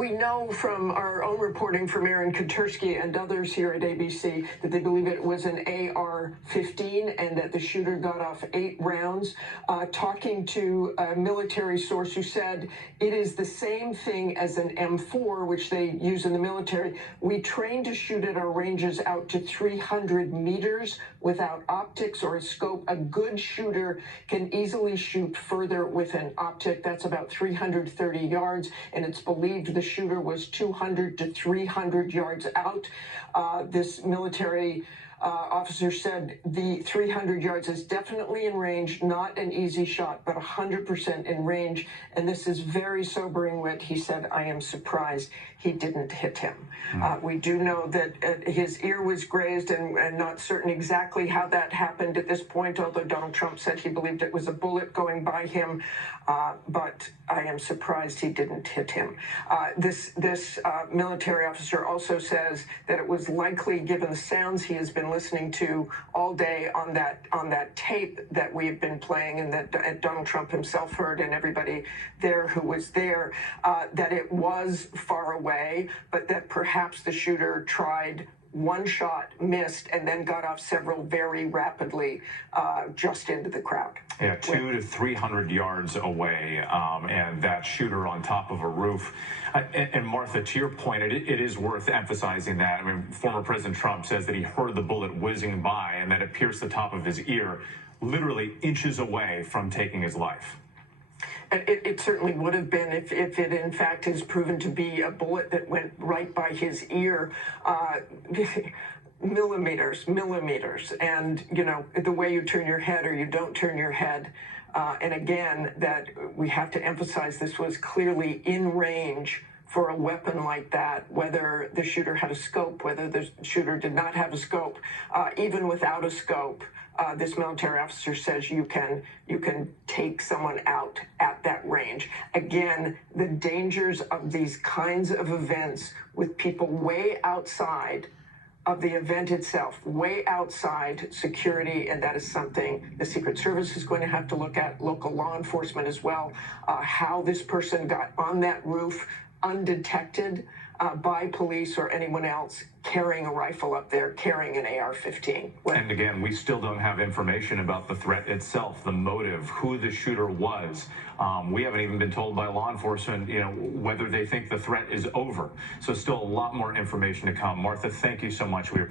we know from our own reporting from Aaron Katersky and others here at ABC that they believe it was an AR-15 and that the shooter got off 8 rounds. Talking to a military source who said it is the same thing as an M4, which they use in the military. We train to shoot at our ranges out to 300 meters without optics or a scope. A good shooter can easily shoot further with an optic. That's about 330 yards, and it's believed the shooter was 200 to 300 yards out. This military officer said the 300 yards is definitely in range, not an easy shot, but 100% in range. And this is very sobering, Whit. He said, I am surprised he didn't hit him. We do know that his ear was grazed and not certain exactly how that happened at this point, although Donald Trump said he believed it was a bullet going by him. But I am surprised he didn't hit him. This military officer also says that it was likely, given the sounds he has been listening to all day on that tape that we have been playing and that Donald Trump himself heard and everybody there who was there, that it was far away, but that perhaps the shooter tried one shot, missed, and then got off several very rapidly just into the crowd. Yeah, 200 to 300 yards away, and that shooter on top of a roof. And Martha, to your point, it is worth emphasizing that. I mean, former President Trump says that he heard the bullet whizzing by and that it pierced the top of his ear, literally inches away from taking his life. It certainly would have been if it in fact is proven to be a bullet that went right by his ear. Millimeters, and you know, the way you turn your head or you don't turn your head. And again, that we have to emphasize this was clearly in range for a weapon like that, whether the shooter had a scope, whether the shooter did not have a scope. Even without a scope, this military officer says you can take someone out at that range. Again, the dangers of these kinds of events with people way outside of the event itself, way outside security, and that is something the Secret Service is going to have to look at, local law enforcement as well, how this person got on that roof undetected by police or anyone else carrying a rifle up there, carrying an AR-15. And again, we still don't have information about the threat itself, the motive, who the shooter was. We haven't even been told by law enforcement, you know, whether they think the threat is over. So still a lot more information to come. Martha, thank you so much.